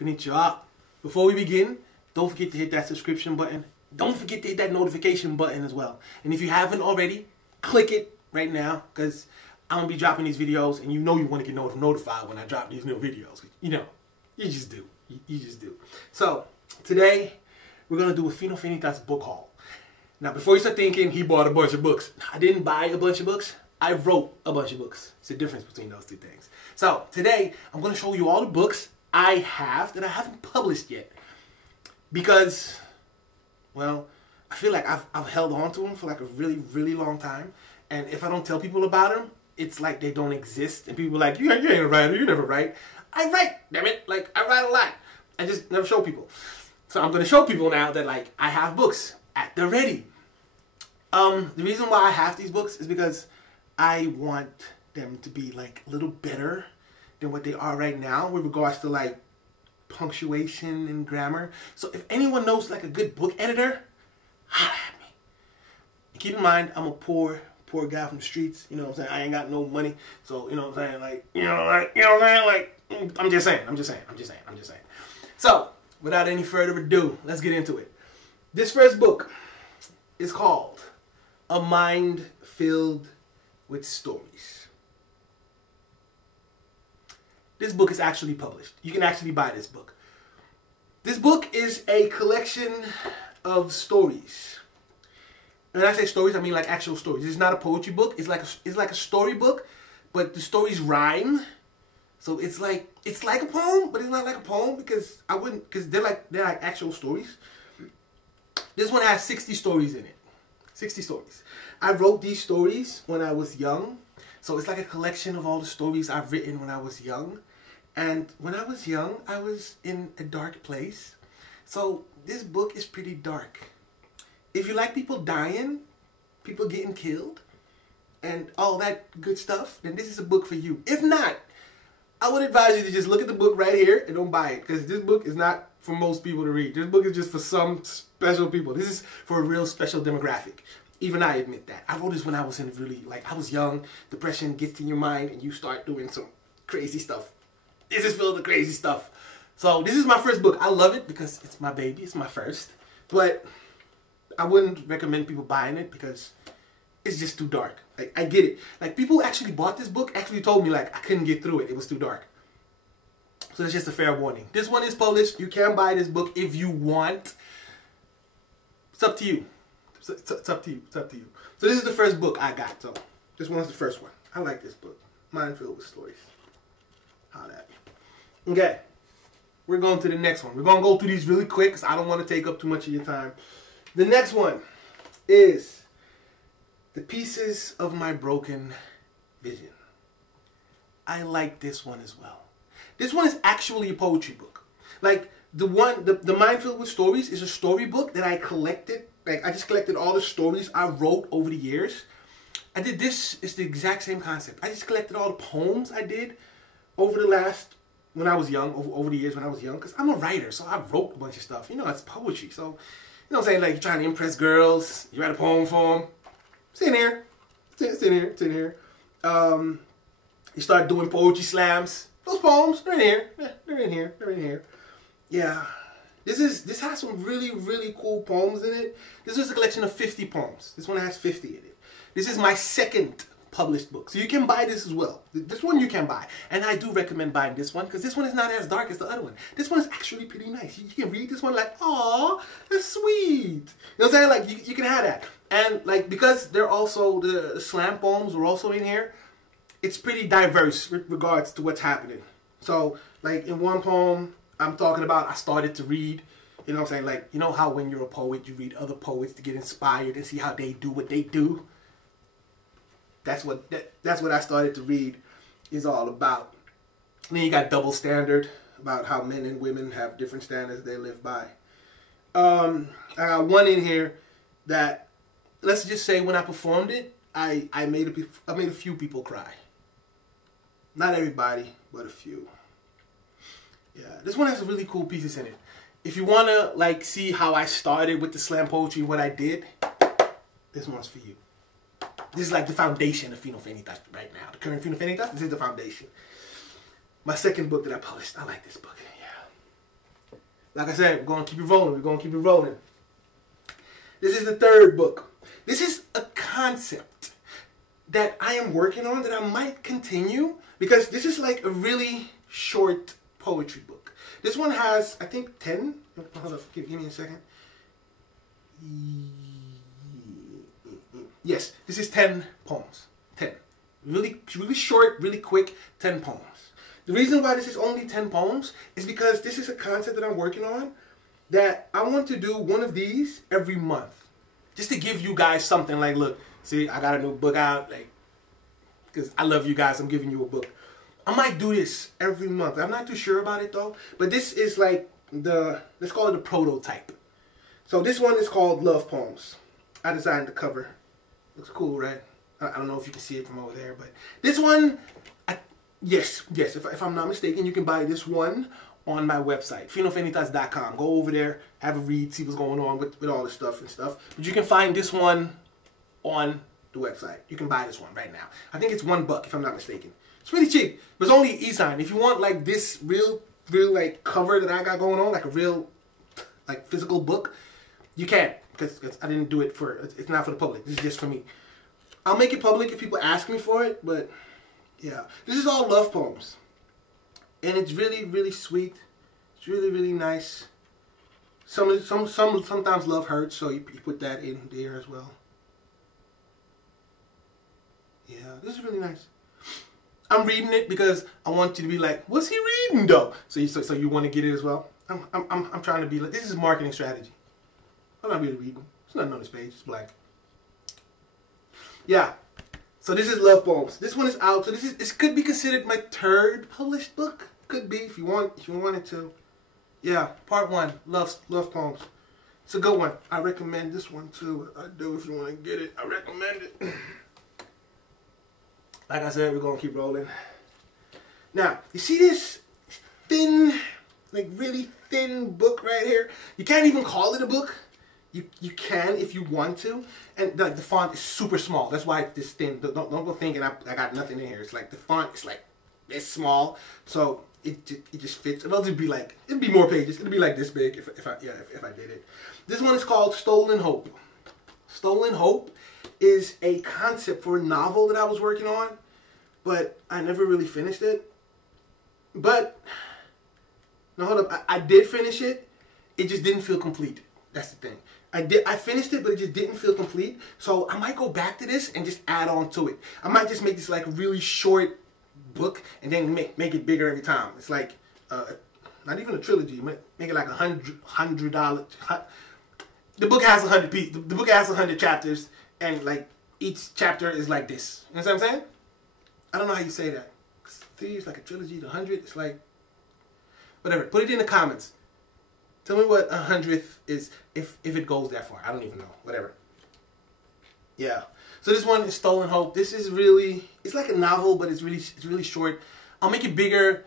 Konnichiwa. Before we begin, don't forget to hit that subscription button. Don't forget to hit that notification button as well. And if you haven't already, click it right now, because I'm going to be dropping these videos, and you know you want to get notified when I drop these new videos. You know, you just do. You just do. So, today, we're going to do a Venitas book haul. Now, before you start thinking he bought a bunch of books, I didn't buy a bunch of books. I wrote a bunch of books. It's the difference between those two things. So, today, I'm going to show you all the books I have that I haven't published yet. Because, well, I feel like I've held on to them for like a really, really long time. And if I don't tell people about them, it's like they don't exist. And people are like, you ain't a writer, you never write. I write, damn it. Like, I write a lot. I just never show people. So I'm going to show people now that, like, I have books at the ready. The reason why I have these books is because I want them to be, like, a little better than what they are right now with regards to, like, punctuation and grammar. So if anyone knows, like, a good book editor, holla at me. And keep in mind, I'm a poor guy from the streets. You know what I'm saying? I ain't got no money. So, you know what I'm saying? Like, you know what I'm saying? Like, I'm just saying. So, without any further ado, let's get into it. This first book is called A Mind Filled with Stories. This book is actually published. You can actually buy this book. This book is a collection of stories. And when I say stories, I mean like actual stories. It's not a poetry book. It's like a story book, but the stories rhyme. So it's like a poem, but it's not like a poem because they're like actual stories. This one has 60 stories in it. 60 stories. I wrote these stories when I was young. So it's like a collection of all the stories I've written when I was young. And when I was young, I was in a dark place. So this book is pretty dark. If you like people dying, people getting killed, and all that good stuff, then this is a book for you. If not, I would advise you to just look at the book right here and don't buy it, because this book is not for most people to read. This book is just for some special people. This is for a real special demographic. Even I admit that. I wrote this when I was in really, like, I was young. Depression gets in your mind and you start doing some crazy stuff. This is filled with crazy stuff. So this is my first book. I love it because it's my baby. It's my first. But I wouldn't recommend people buying it because it's just too dark. Like, I get it. Like, people who actually bought this book actually told me, like, I couldn't get through it. It was too dark. So it's just a fair warning. This one is published. You can buy this book if you want. It's up to you. It's up to you. It's up to you. So this is the first book I got. So this one's the first one. I like this book. Mind Filled with Stories. How that? Okay. We're going to the next one. We're going to go through these really quick because I don't want to take up too much of your time. The next one is The Pieces of My Broken Vision. I like this one as well. This one is actually a poetry book. Like, the Mind Filled with Stories is a storybook that I collected. Like, I just collected all the stories I wrote over the years. I did this. It's the exact same concept. I just collected all the poems I did over the last, when I was young, over the years when I was young. Because I'm a writer, so I wrote a bunch of stuff. You know, it's poetry. So, you know what I'm saying? Like, you're trying to impress girls. You write a poem for them. It's in here. It's in here. You start doing poetry slams. Those poems, they're in here. Yeah, they're in here. Yeah. This has some really, really cool poems in it. This is a collection of 50 poems. This one has 50 in it. This is my second published book. So you can buy this as well. This one you can buy. And I do recommend buying this one because this one is not as dark as the other one. This one is actually pretty nice. You can read this one like, aw, that's sweet. You know what I'm saying? Like, you can have that. And, like, because they're also, the slam poems are also in here, it's pretty diverse with regards to what's happening. So, like, in one poem, I'm talking about I started to read, you know what I'm saying? Like, you know how when you're a poet, you read other poets to get inspired and see how they do what they do? That's what I started to read is all about. And then you got double standard about how men and women have different standards they live by. I got one in here that, let's just say when I performed it, I made a few people cry. Not everybody, but a few. Yeah, this one has some really cool pieces in it. If you want to, like, see how I started with the slam poetry, what I did, this one's for you. This is like the foundation of Venitas right now. The current Venitas, this is the foundation. My second book that I published, I like this book, yeah. Like I said, we're going to keep it rolling. We're going to keep it rolling. This is the third book. This is a concept that I am working on that I might continue because this is like a really short poetry book. This one has, I think, 10. Hold up, give me a second. Yes, this is 10 poems. 10. Really short, really quick, 10 poems. The reason why this is only 10 poems is because this is a concept that I'm working on that I want to do one of these every month. Just to give you guys something like, look, see, I got a new book out, like, because I love you guys, I'm giving you a book. I might do this every month. I'm not too sure about it though, but this is like let's call it a prototype. So this one is called Love Poems. I designed the cover. Looks cool, right? I don't know if you can see it from over there, but this one, yes, if I'm not mistaken, you can buy this one on my website, Venitas.com. Go over there, have a read, see what's going on with all this stuff and stuff. But you can find this one on the website. You can buy this one right now. I think it's $1 if I'm not mistaken. It's really cheap. But it's only e-sign. If you want like this real like cover that I got going on, like a real like physical book, you can, because I didn't do it for, it's not for the public. This is just for me. I'll make it public if people ask me for it, but yeah. This is all love poems. And it's really sweet. It's really nice. Sometimes love hurts, so you put that in there as well. Yeah, this is really nice. I'm reading it because I want you to be like, what's he reading though? So you want to get it as well. I'm trying to be like, this is marketing strategy. I'm not really reading. There's nothing on this page. It's blank. Yeah. So this is Love Poems. This one is out. So this could be considered my third published book. Could be if you wanted to. Yeah, part 1, Love Poems. It's a good one. I recommend this one too. I do if you want to get it. I recommend it. Like I said, we're gonna keep rolling. Now, you see this thin, like really thin book right here? You can't even call it a book. You can if you want to, and like the font is super small. That's why it's this thin. Don't go thinking I got nothing in here. It's like the font is like this small, so it just fits. It'd be more pages. It'd be like this big if I did it. This one is called Stolen Hope. Stolen Hope is a concept for a novel that I was working on, but I never really finished it. But no, hold up, I did finish it. It just didn't feel complete. That's the thing. I finished it, but it just didn't feel complete. So I might go back to this and just add on to it. I might just make this like a really short book and then make it bigger every time. It's like not even a trilogy. Make it like $100. The book has 100 pieces. The book has 100 chapters, and like each chapter is like this. You know what I'm saying? I don't know how you say that. 3 is like a trilogy. The 100, it's like whatever. Put it in the comments. Tell me what 100th is if it goes that far. I don't even know. Whatever. Yeah. So this one is Stolen Hope. This is really, it's like a novel, but it's really short. I'll make it bigger.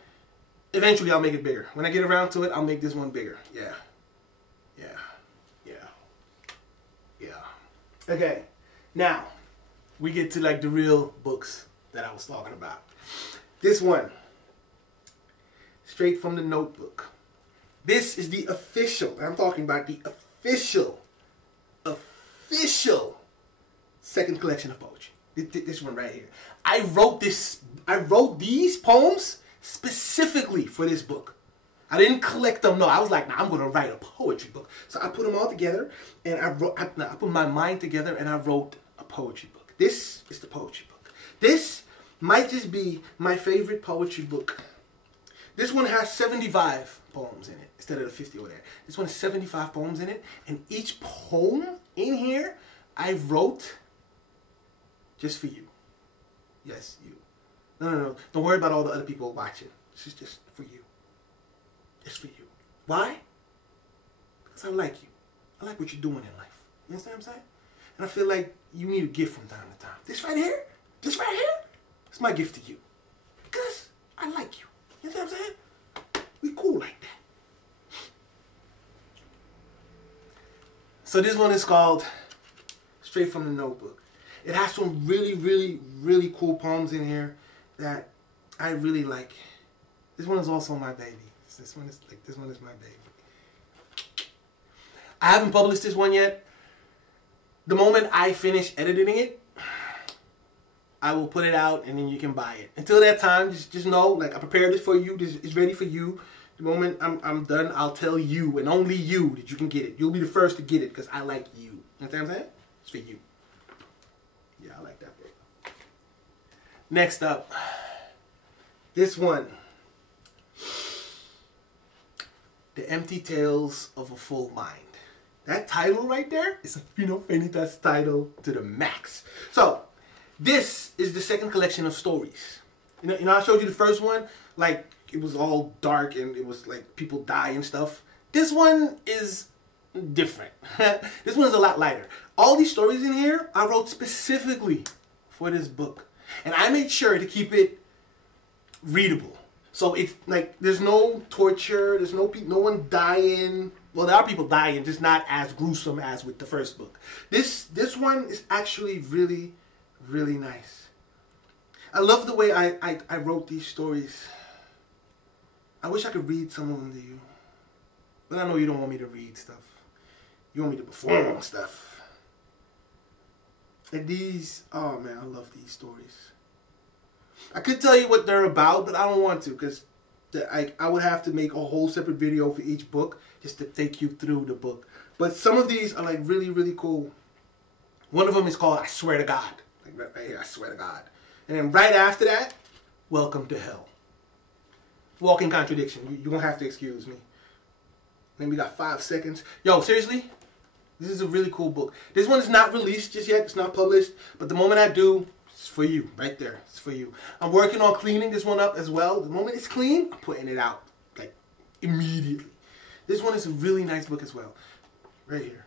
Eventually, I'll make it bigger. When I get around to it, I'll make this one bigger. Yeah. Okay. Now, we get to like the real books that I was talking about. This one, straight from the notebook. This is the official, I'm talking about the official second collection of poetry. This one right here. I wrote these poems specifically for this book. I didn't collect them, no. I was like, nah, I'm going to write a poetry book. So I put them all together, and I put my mind together, and I wrote a poetry book. This is the poetry book. This might just be my favorite poetry book. This one has 75 poems in it instead of the 50 over there. This one has 75 poems in it, and each poem in here I wrote just for you. Yes, you. No. Don't worry about all the other people watching. This is just for you. Just for you. Why? Because I like you. I like what you're doing in life. You understand what I'm saying? And I feel like you need a gift from time to time. This right here, it's my gift to you. Because I like you. You know what I'm saying? We cool like that. So this one is called Straight from the Notebook. It has some really cool poems in here that I really like. This one is also my baby. This one is my baby. I haven't published this one yet. The moment I finish editing it, I will put it out and then you can buy it. Until that time, just know, like, I prepared this for you. This is ready for you. The moment I'm done, I'll tell you and only you that you can get it. You'll be the first to get it because I like you. You understand what I'm saying? It's for you. Yeah, I like that book. Next up, this one. The Empty Tales of a Full Mind. That title right there is a Venitas title to the max. So, this is the second collection of stories. You know, I showed you the first one, like, it was all dark and it was like people die and stuff. This one is different. This one is a lot lighter. All these stories in here, I wrote specifically for this book. And I made sure to keep it readable. So it's like, there's no torture, there's no one dying. Well, there are people dying, just not as gruesome as with the first book. This one is actually really, really nice. I love the way I wrote these stories. I wish I could read some of them to you. But I know you don't want me to read stuff. You want me to perform stuff. Like these, oh man, I love these stories. I could tell you what they're about, but I don't want to because I would have to make a whole separate video for each book just to take you through the book. But some of these are like really, really cool. One of them is called I Swear to God. Like right here, I Swear to God. And then right after that, Welcome to Hell. Walking contradiction. You won't have to excuse me. Then we got 5 seconds. Yo, seriously? This is a really cool book. This one is not released just yet. It's not published. But the moment I do, it's for you. Right there. It's for you. I'm working on cleaning this one up as well. The moment it's clean, I'm putting it out. Like, immediately. This one is a really nice book as well. Right here.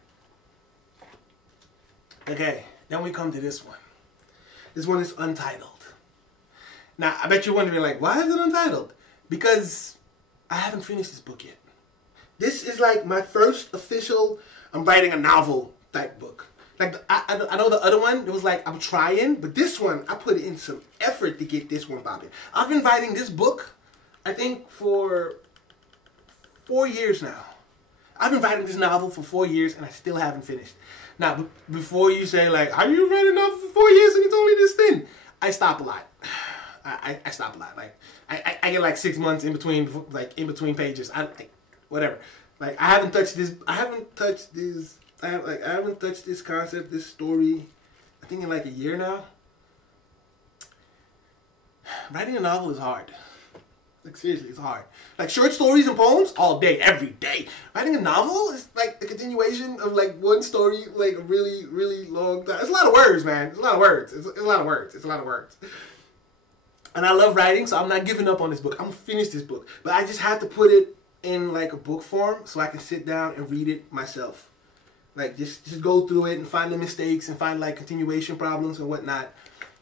Okay. Then we come to this one. This one is Untitled. Now, I bet you're wondering, like, why is it Untitled? Because I haven't finished this book yet. This is like my first official, I'm writing a novel type book. Like, I know the other one, it was like, I'm trying, but this one, I put in some effort to get this one popping. I've been writing this book, I think, for 4 years now. I've been writing this novel for 4 years, and I still haven't finished. Now, before you say, like, how you writing a novel for 4 years and it's only this thin? I stop a lot. I stop a lot. Like, I get like 6 months in between pages. Whatever. Like, I haven't touched this. I haven't touched this concept, this story, I think in like a year now. Writing a novel is hard. Like, seriously, it's hard. Like, short stories and poems, all day, every day. Writing a novel is like a continuation of like one story, like a really, really long time. It's a lot of words, man. It's a lot of words. It's a lot of words. It's a lot of words. And I love writing, so I'm not giving up on this book. I'm gonna finish this book. But I just have to put it in like a book form so I can sit down and read it myself. Like, just go through it and find the mistakes and find like continuation problems and whatnot.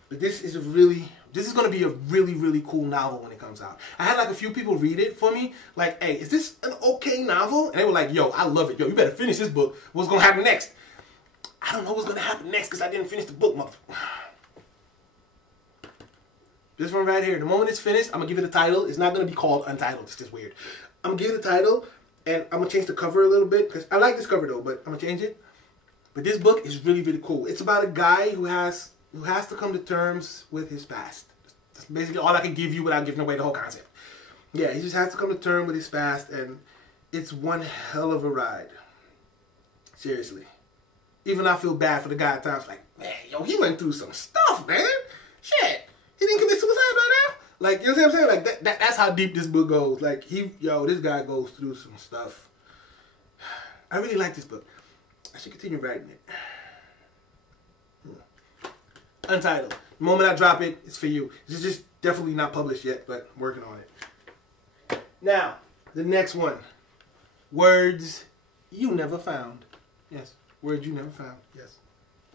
But this is going to be a really, really cool novel when it comes out. I had like a few people read it for me. Like, hey, is this an okay novel? And they were like, yo, I love it. Yo, you better finish this book. What's going to happen next? I don't know what's going to happen next because I didn't finish the book, mother. This one right here. The moment it's finished, I'm going to give it a title. It's not going to be called Untitled. It's just weird. I'm going to give it a title, and I'm going to change the cover a little bit. Because I like this cover, though, but I'm going to change it. But this book is really, really cool. It's about a guy who has to come to terms with his past. That's basically all I can give you without giving away the whole concept. Yeah, he just has to come to terms with his past, and it's one hell of a ride. Seriously. Even I feel bad for the guy at times. Like, man, yo, he went through some stuff, man. Shit. He didn't commit suicide right now? Like, you know what I'm saying? Like, that's how deep this book goes. Like, this guy goes through some stuff. I really like this book. I should continue writing it. Untitled. The moment I drop it, it's for you. It's just definitely not published yet, but I'm working on it. Now, the next one. Words You Never Found. Yes. Words You Never Found. Yes.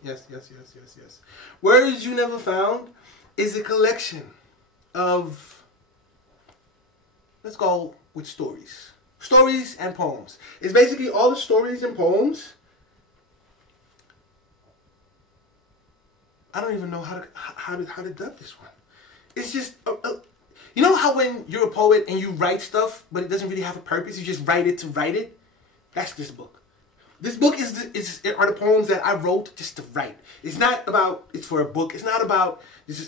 Yes, yes, yes, yes, yes. Words You Never Found is a collection of, let's go with stories. Stories and poems. It's basically all the stories and poems. I don't even know how to dub this one. It's just, you know how when you're a poet and you write stuff, but it doesn't really have a purpose, you just write it to write it? That's this book. This book are the poems that I wrote just to write. It's not about, it's for a book. It's not about,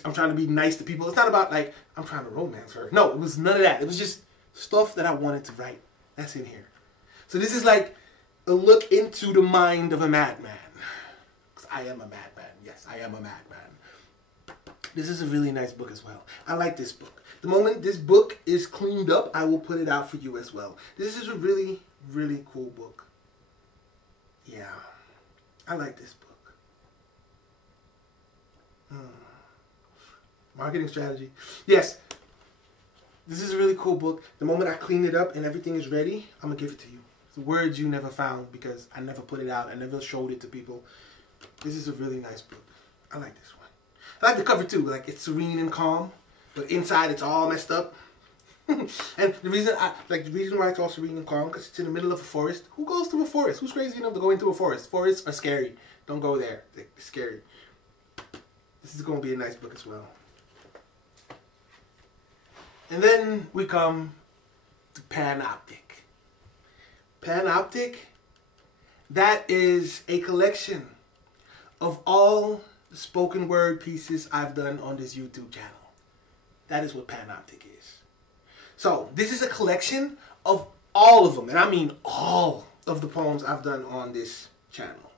I'm trying to be nice to people. It's not about like, I'm trying to romance her. No, it was none of that. It was just stuff that I wanted to write. That's in here. So this is like a look into the mind of a madman. Because I am a madman. Yes, I am a madman. This is a really nice book as well. I like this book. The moment this book is cleaned up, I will put it out for you as well. This is a really, really cool book. Yeah, I like this book. Marketing strategy. Yes, this is a really cool book. The moment I clean it up and everything is ready, I'm going to give it to you. It's words you never found because I never put it out. I never showed it to people. This is a really nice book. I like this one. I like the cover too. Like, it's serene and calm, but inside it's all messed up. And the reason why it's all serene and calm, because it's in the middle of a forest. Who goes to a forest? Who's crazy enough to go into a forest? Forests are scary. Don't go there. They're scary. This is going to be a nice book as well. And then we come to Optic. Optic, that is a collection of all the spoken word pieces I've done on this YouTube channel. That is what Optic is. So, this is a collection of all of them, and I mean all of the poems I've done on this channel.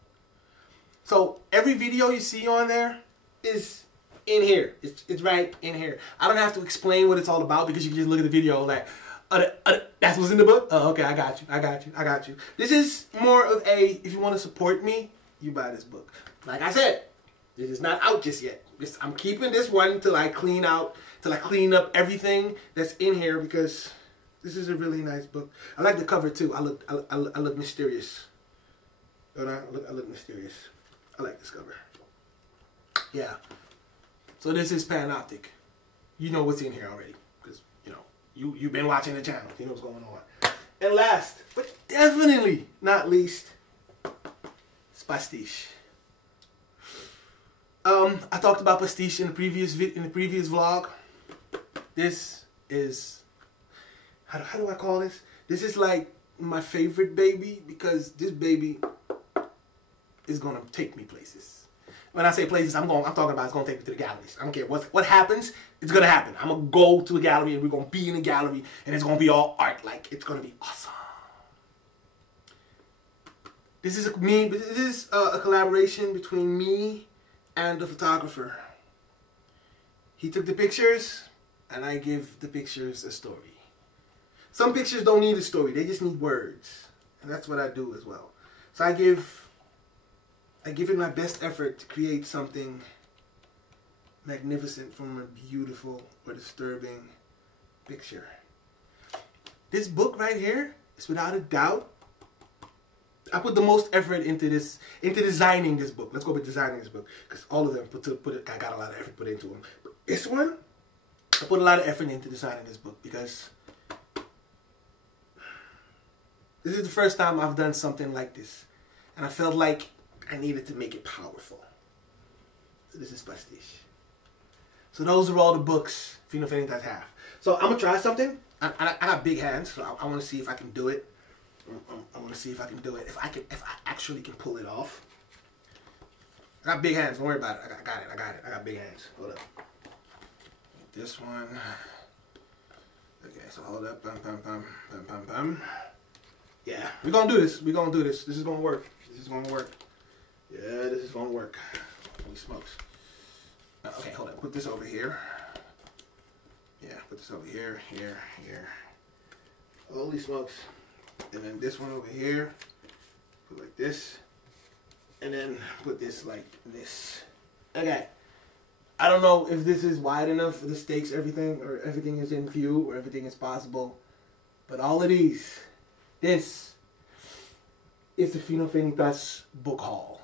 So, every video you see on there is in here. It's right in here. I don't have to explain what it's all about because you can just look at the video like, that's what's in the book? Oh, okay, I got you. This is more of a, if you want to support me, you buy this book. Like I said, this is not out just yet. I'm keeping this one till I clean up everything that's in here because this is a really nice book. I like the cover too. I look mysterious. Don't I? I look mysterious. I like this cover. Yeah. So this is Optic. You know what's in here already because you've been watching the channel. You know what's going on. And last, but definitely not least, pastiche. I talked about pastiche in the previous vlog. This is, how do I call this? This is like my favorite baby because this baby is gonna take me places. When I say places, I'm talking about it's gonna take me to the galleries. I don't care what happens, it's gonna happen. I'm gonna go to a gallery and we're gonna be in a gallery and it's gonna be all art. Like, it's gonna be awesome. This is a collaboration between me and the photographer. He took the pictures and I give the pictures a story. Some pictures don't need a story, they just need words. And that's what I do as well. So I give it my best effort to create something magnificent from a beautiful or disturbing picture. This book right here is without a doubt, I put the most effort into designing this book. Let's go with designing this book, because all of them I got a lot of effort put into them. But this one, I put a lot of effort into designing this book because this is the first time I've done something like this, and I felt like I needed to make it powerful. So this is pastiche. So those are all the books Vino Venitas have. So I'm gonna try something. I got big hands, so I want to see if I can do it. I want to see if I can do it. If I actually can pull it off. I got big hands. Don't worry about it. I got it. I got big hands. Hold up. This one. Okay, so hold up. Bum. Yeah, we're gonna do this. We're gonna do this. This is gonna work. This is gonna work. Yeah, this is gonna work. Holy smokes. Okay, hold on. Put this over here. Yeah, put this over here, here. Holy smokes. And then this one over here. Put like this. And then put this like this. Okay. I don't know if this is wide enough for the stakes, everything, or everything is in view, or everything is possible. But all of these, this is the Vino Venitas book haul.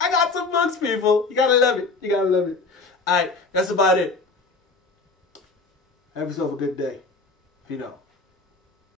I got some books, people. You gotta love it. You gotta love it. Alright, that's about it. Have yourself a good day. Vino.